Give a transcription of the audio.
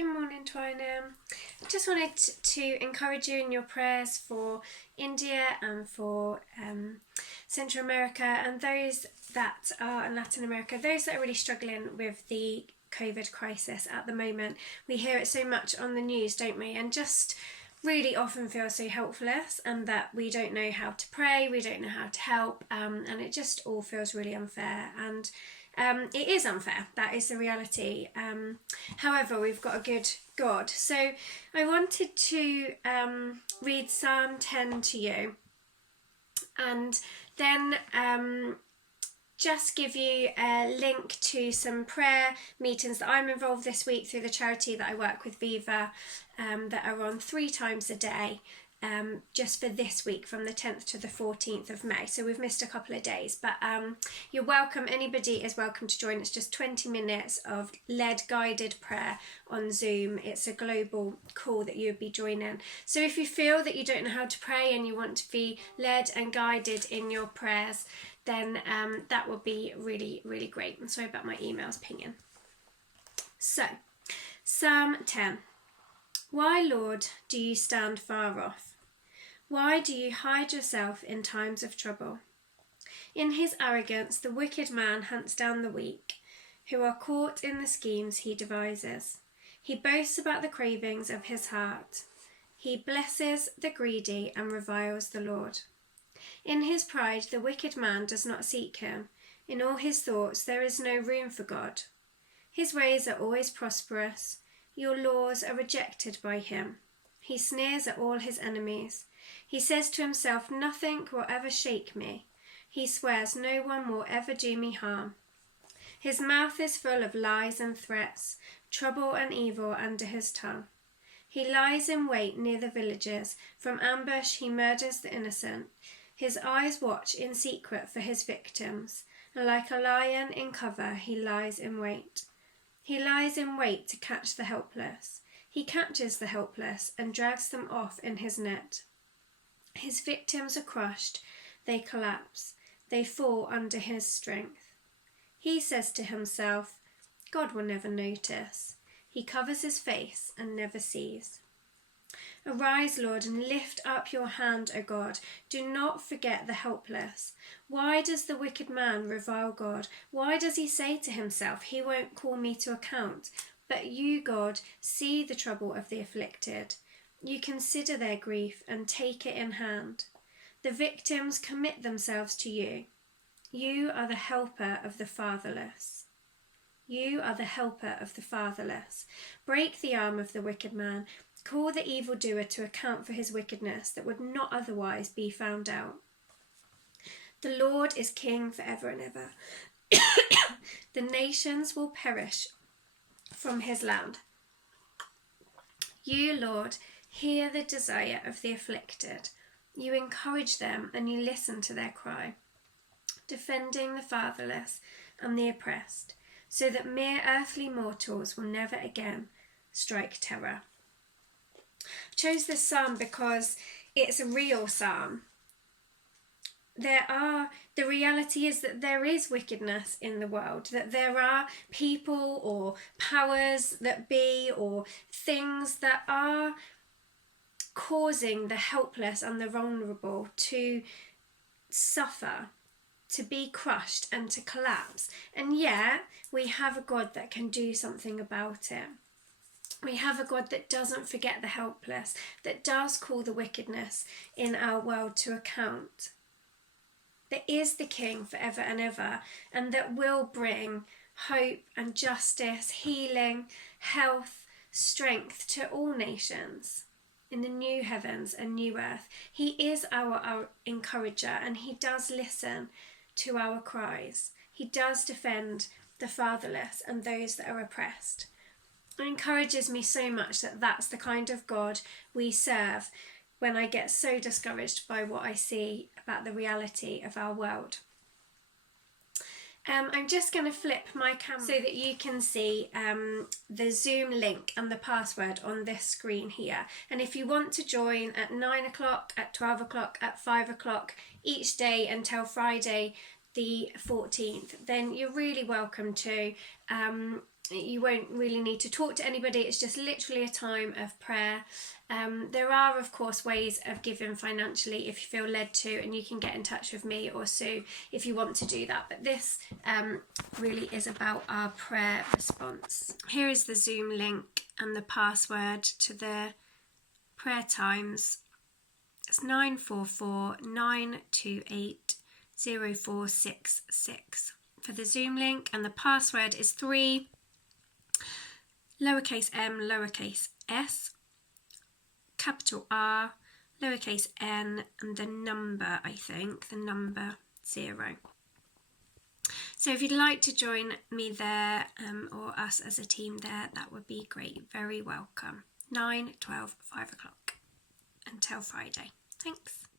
Good morning, Twynham. I just wanted to encourage you in your prayers for India and for Central America and those that are in Latin America, those that are really struggling with the COVID crisis at the moment. We hear it so much on the news, don't we? And just really often feel so helpless, and that we don't know how to pray, we don't know how to help, and it just all feels really unfair. And it is unfair, that is the reality. However, we've got a good God. So I wanted to read Psalm 10 to you, and then just give you a link to some prayer meetings that I'm involved this week through the charity that I work with, Viva, that are on 3 times a day, just for this week from the 10th to the 14th of May. So we've missed a couple of days, but you're welcome. Anybody is welcome to join. It's just 20 minutes of led guided prayer on Zoom. It's a global call that you'll be joining. So if you feel that you don't know how to pray and you want to be led and guided in your prayers, then that would be really, really great. I'm sorry about my emails pinging. So, Psalm 10. Why, Lord, do you stand far off? Why do you hide yourself in times of trouble? In his arrogance, the wicked man hunts down the weak, who are caught in the schemes he devises. He boasts about the cravings of his heart. He blesses the greedy and reviles the Lord. In his pride, the wicked man does not seek him. In all his thoughts, there is no room for God. His ways are always prosperous. Your laws are rejected by him. He sneers at all his enemies. He says to himself, nothing will ever shake me. He swears no one will ever do me harm. His mouth is full of lies and threats, trouble and evil under his tongue. He lies in wait near the villages. From ambush he murders the innocent. His eyes watch in secret for his victims, and like a lion in cover he lies in wait. He lies in wait to catch the helpless. He catches the helpless and drags them off in his net. His victims are crushed, they collapse, they fall under his strength. He says to himself, God will never notice. He covers his face and never sees. Arise, Lord, and lift up your hand, O God. Do not forget the helpless. Why does the wicked man revile God? Why does he say to himself, he won't call me to account? But you, God, see the trouble of the afflicted. You consider their grief and take it in hand. The victims commit themselves to you. You are the helper of the fatherless. You are the helper of the fatherless. Break the arm of the wicked man. Call the evildoer to account for his wickedness that would not otherwise be found out. The Lord is king forever and ever. The nations will perish from his land. You, Lord, hear the desire of the afflicted. You encourage them and you listen to their cry, defending the fatherless and the oppressed, so that mere earthly mortals will never again strike terror. I chose this psalm because it's a real psalm. The reality is that there is wickedness in the world, that there are people or powers that be or things that are causing the helpless and the vulnerable to suffer, to be crushed and to collapse. And yet we have a God that can do something about it. We have a God that doesn't forget the helpless, that does call the wickedness in our world to account, that is the King forever and ever, and that will bring hope and justice, healing, health, strength to all nations in the new heavens and new earth. He is our encourager, and he does listen to our cries. He does defend the fatherless and those that are oppressed. It encourages me so much that that's the kind of God we serve when I get so discouraged by what I see about the reality of our world. I'm just going to flip my camera so that you can see the Zoom link and the password on this screen here. And if you want to join at 9 o'clock, at 12 o'clock, at 5 o'clock each day until Friday the 14th, then you're really welcome to. You won't really need to talk to anybody. It's just literally a time of prayer. There are, of course, ways of giving financially if you feel led to, and you can get in touch with me or Sue if you want to do that. But this really is about our prayer response. Here is the Zoom link and the password to the prayer times. It's 944 928 0466 for the Zoom link, and the password is 3 lowercase m, lowercase s, capital R, lowercase n, and the number, the number 0. So if you'd like to join me there, or us as a team there, that would be great. Very welcome. 9, 12, 5 o'clock until Friday. Thanks.